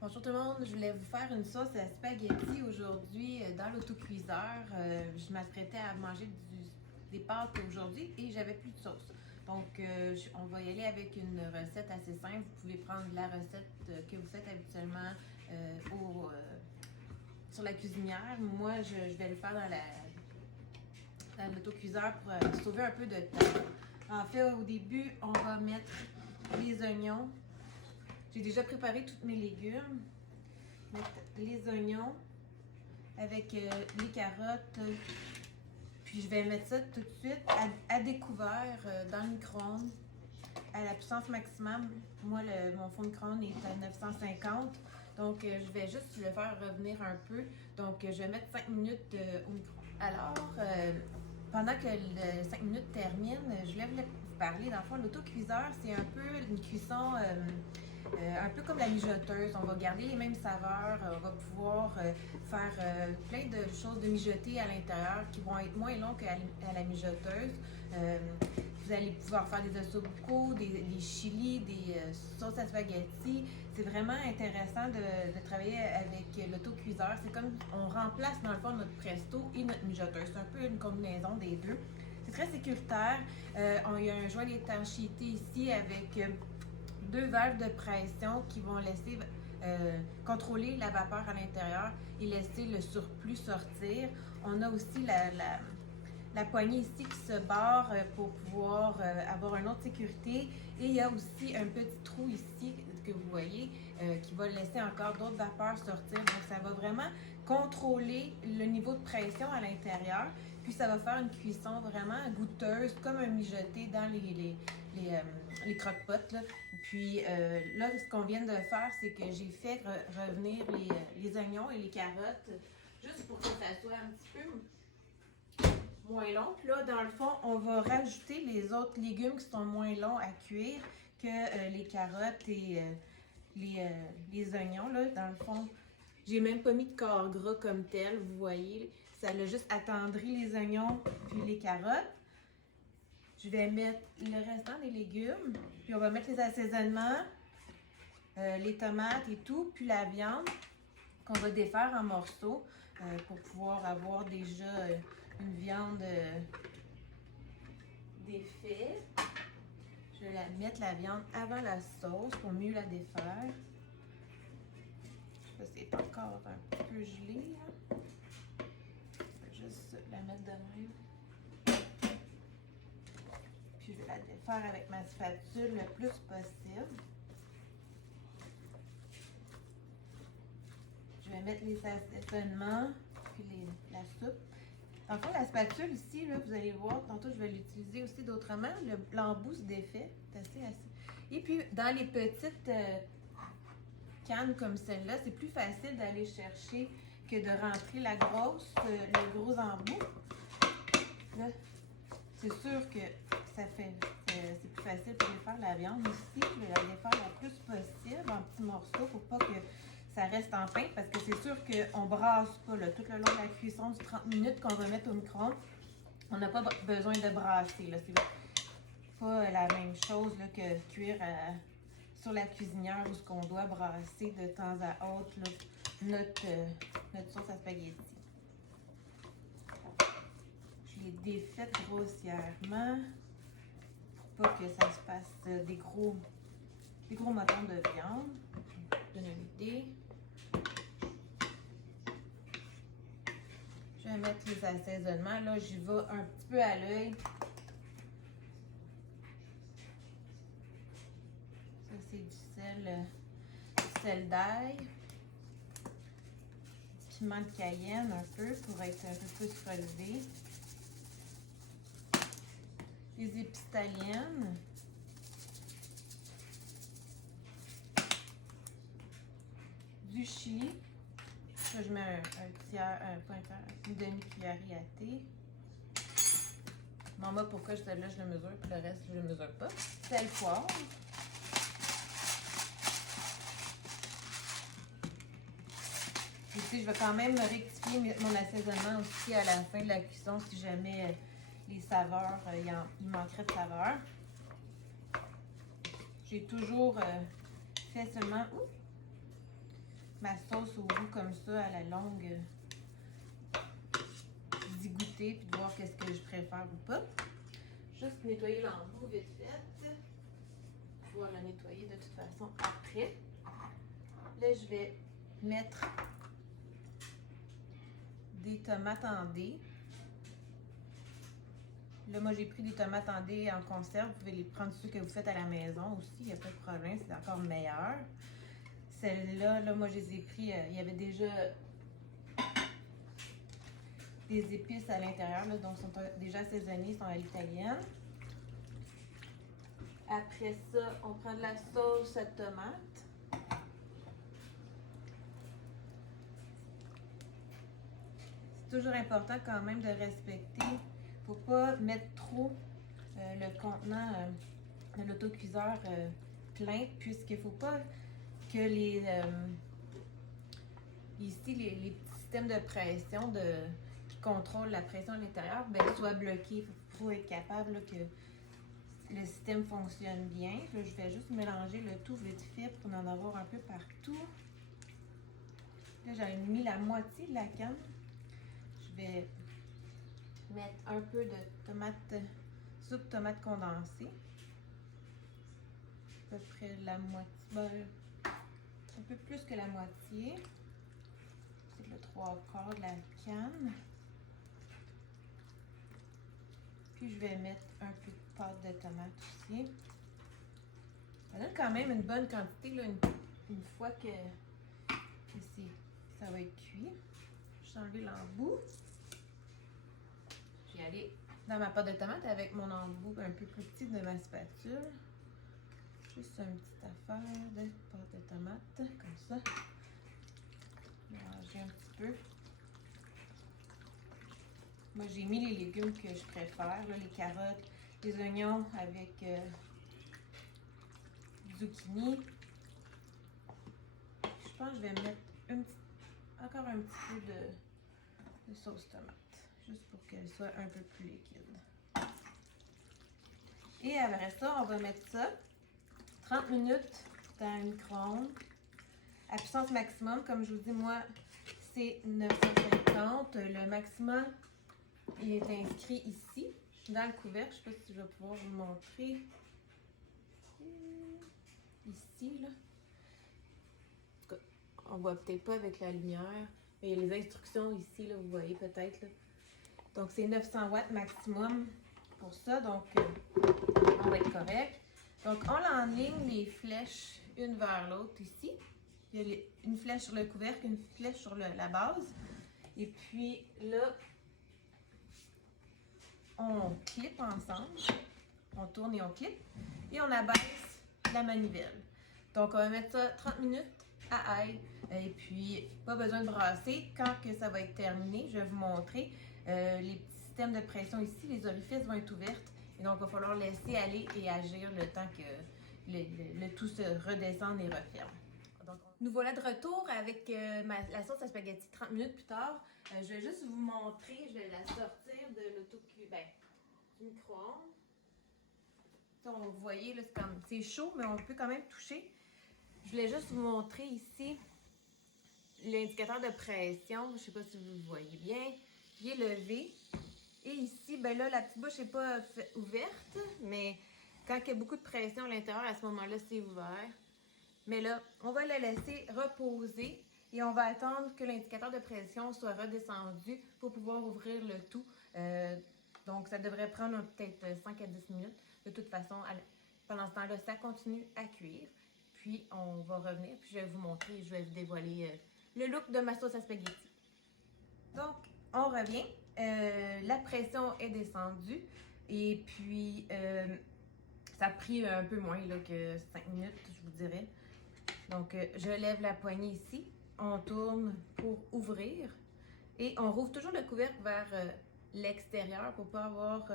Bonjour tout le monde, je voulais vous faire une sauce à spaghetti aujourd'hui dans l'autocuiseur. Je m'apprêtais à manger des pâtes aujourd'hui et j'avais plus de sauce. Donc on va y aller avec une recette assez simple. Vous pouvez prendre la recette que vous faites habituellement sur la cuisinière. Moi, je vais le faire dans l'autocuiseur pour sauver un peu de temps. En fait, au début, on va mettre les oignons. J'ai déjà préparé tous mes légumes. Mettre les oignons avec les carottes. Puis je vais mettre ça tout de suite à découvert dans le micro-ondes à la puissance maximum. Moi, mon fond de micro-ondes est à 950. Donc, je vais juste le faire revenir un peu. Donc, je vais mettre 5 minutes au micro-ondes. Alors, pendant que les 5 minutes terminent, je voulais vous parler. Dans le fond, l'autocuiseur, c'est un peu une cuisson un peu comme la mijoteuse. On va garder les mêmes saveurs. On va pouvoir faire plein de choses de mijoter à l'intérieur qui vont être moins longues qu'à la mijoteuse. Vous allez pouvoir faire des ossobuco, des chili, des sauces à spaghetti. C'est vraiment intéressant de travailler avec l'autocuiseur. C'est comme on remplace dans le fond notre presto et notre mijoteuse. C'est un peu une combinaison des deux. C'est très sécuritaire. Il y a un joint d'étanchéité ici avec 2 valves de pression qui vont laisser contrôler la vapeur à l'intérieur et laisser le surplus sortir. On a aussi la poignée ici qui se barre pour pouvoir avoir une autre sécurité. Et il y a aussi un petit trou ici que vous voyez qui va laisser encore d'autres vapeurs sortir. Donc ça va vraiment contrôler le niveau de pression à l'intérieur. Puis ça va faire une cuisson vraiment goûteuse, comme un mijoté dans les croque-potes. Puis là, ce qu'on vient de faire, c'est que j'ai fait revenir les oignons et les carottes juste pour que ça soit un petit peu moins long. Puis là, dans le fond, on va rajouter les autres légumes qui sont moins longs à cuire que les carottes et les oignons. Là, dans le fond, j'ai même pas mis de corps gras comme tel, vous voyez. Ça a juste attendri les oignons puis les carottes. Je vais mettre le restant des légumes, puis on va mettre les assaisonnements, les tomates et tout, puis la viande qu'on va défaire en morceaux pour pouvoir avoir déjà une viande défaite. Je vais mettre la viande avant la sauce pour mieux la défaire. Ça, c'est encore un petit peu gelé. Là. Je vais juste la mettre de même. Puis je vais la défaire avec ma spatule le plus possible. Je vais mettre les assaisonnements, puis la soupe. En fait, la spatule ici, là, vous allez voir, tantôt je vais l'utiliser aussi d'autrement. L'embout se défait. C'est assez. Et puis, dans les petites cannes comme celle-là, c'est plus facile d'aller chercher que de rentrer le gros embout. Là, c'est sûr que c'est plus facile pour défaire la viande ici. Je vais la défaire le plus possible en petits morceaux pour pas que ça reste en pain parce que c'est sûr qu'on brasse pas là, tout le long de la cuisson du 30 minutes qu'on va mettre au micro-ondes. On n'a pas besoin de brasser. Là. C'est pas la même chose là, que cuire sur la cuisinière où ce qu'on doit brasser de temps à autre là, notre sauce à spaghetti. Je l'ai défaite grossièrement pour pas que ça se fasse des gros motons de viande. Je vais donner une idée. Je vais mettre les assaisonnements. Là, j'y vais un petit peu à l'œil. Ça, c'est du sel d'ail. Piment de cayenne un peu pour être un peu plus relevé. Les épices italiennes. Du chili. Là, je mets une demi-cuillerée à thé. Maman, pourquoi celle-là, je le mesure, puis le reste, je le mesure pas. Sel, poivre. Et puis, je vais quand même rectifier mon assaisonnement aussi à la fin de la cuisson si jamais les saveurs, il manquerait de saveur. J'ai toujours fait seulement ma sauce au goût comme ça à la longue, d'y goûter puis de voir qu'est-ce que je préfère ou pas. Juste nettoyer l'embout vite fait. Je vais la nettoyer de toute façon après. Là, je vais mettre des tomates en dés. Là, moi, j'ai pris des tomates en dés en conserve. Vous pouvez les prendre ceux que vous faites à la maison aussi. Il n'y a pas de problème. C'est encore meilleur. Celles-là, là, moi, je les ai pris. Il y avait déjà des épices à l'intérieur. Donc, sont déjà assaisonnées. Ils sont à l'italienne. Après ça, on prend de la sauce à tomate. C'est toujours important quand même de respecter. Faut pas mettre trop le contenant de l'autocuiseur plein, puisqu'il faut pas que ici les petits systèmes de pression qui contrôlent la pression à l'intérieur soient bloqués. Il faut être capable là, que le système fonctionne bien. Là, je vais juste mélanger le tout vite fait pour en avoir un peu partout. Là, j'en ai mis la moitié de la canne. Je vais mettre un peu de soupe tomate condensée. À peu près la moitié, un peu plus que la moitié. C'est le 3/4 de la canne. Puis je vais mettre un peu de pâte de tomate aussi. Ça donne quand même une bonne quantité là, une fois que ça va être cuit. Je vais enlever l'embout. Je vais aller dans ma pâte de tomate avec mon embout un peu plus petit de ma spatule. Juste une petite affaire de pâte de tomate, comme ça. Mélanger un petit peu. Moi, j'ai mis les légumes que je préfère, là, les carottes, les oignons avec zucchini. Je pense que je vais mettre encore un petit peu de sauce tomate, juste pour qu'elle soit un peu plus liquide. Et après ça, on va mettre ça 30 minutes dans le micro-ondes à puissance maximum. Comme je vous dis, moi, c'est 950. Le maximum, il est inscrit ici, dans le couvercle. Je ne sais pas si je vais pouvoir vous le montrer. Ici, là. En tout cas, on ne voit peut-être pas avec la lumière. Mais il y a les instructions ici, là, vous voyez peut-être. Donc, c'est 900 watts maximum pour ça. Donc, on va être correct. Donc, on enligne les flèches une vers l'autre ici. Il y a une flèche sur le couvercle, une flèche sur la base. Et puis là, on clip ensemble. On tourne et on clip. Et on abaisse la manivelle. Donc, on va mettre ça 30 minutes à ail. Et puis, pas besoin de brasser. Quand que ça va être terminé, je vais vous montrer. Les petits systèmes de pression ici, les orifices vont être ouverts. Et donc, il va falloir laisser aller et agir le temps que le tout se redescende et referme. Donc, nous voilà de retour avec la sauce à spaghetti 30 minutes plus tard. Je vais juste vous montrer, je vais la sortir de du micro-ondes. Vous voyez, là, c'est chaud, mais on peut quand même toucher. Je voulais juste vous montrer ici l'indicateur de pression. Je ne sais pas si vous le voyez bien. Il est levé. Et ici, ben là, la petite bouche n'est pas ouverte, mais quand il y a beaucoup de pression à l'intérieur, à ce moment-là, c'est ouvert. Mais là, on va le laisser reposer et on va attendre que l'indicateur de pression soit redescendu pour pouvoir ouvrir le tout. Donc, ça devrait prendre peut-être 5 à 10 minutes. De toute façon, pendant ce temps-là, ça continue à cuire. Puis, on va revenir, puis je vais vous montrer, je vais vous dévoiler le look de ma sauce à spaghetti. Donc, on revient. La pression est descendue et puis ça a pris un peu moins là, que 5 minutes, je vous dirais. Donc, je lève la poignée ici, on tourne pour ouvrir et on rouvre toujours le couvercle vers l'extérieur pour ne pas avoir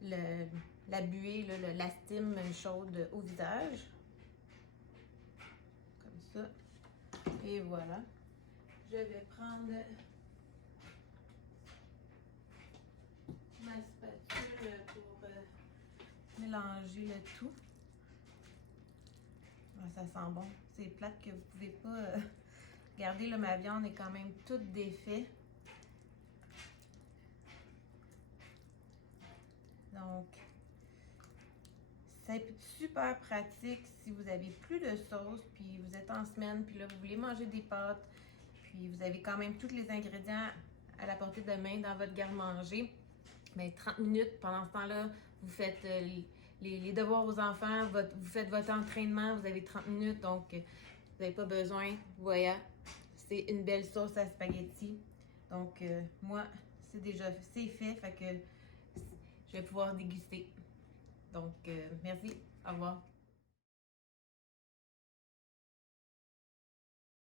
la buée, la stime chaude au visage. Comme ça. Et voilà. Je vais prendre ma spatule pour mélanger le tout. Ça sent bon. C'est plate que vous ne pouvez pas Regardez, là, ma viande est quand même toute défaite. Donc, c'est super pratique si vous avez plus de sauce, puis vous êtes en semaine, puis là, vous voulez manger des pâtes, puis vous avez quand même tous les ingrédients à la portée de main dans votre garde-manger. Mais 30 minutes, pendant ce temps-là, vous faites les devoirs aux enfants, vous faites votre entraînement, vous avez 30 minutes, donc vous n'avez pas besoin. Voilà, c'est une belle sauce à spaghetti. Donc, moi, c'est fait, fait que je vais pouvoir déguster. Donc, merci, au revoir.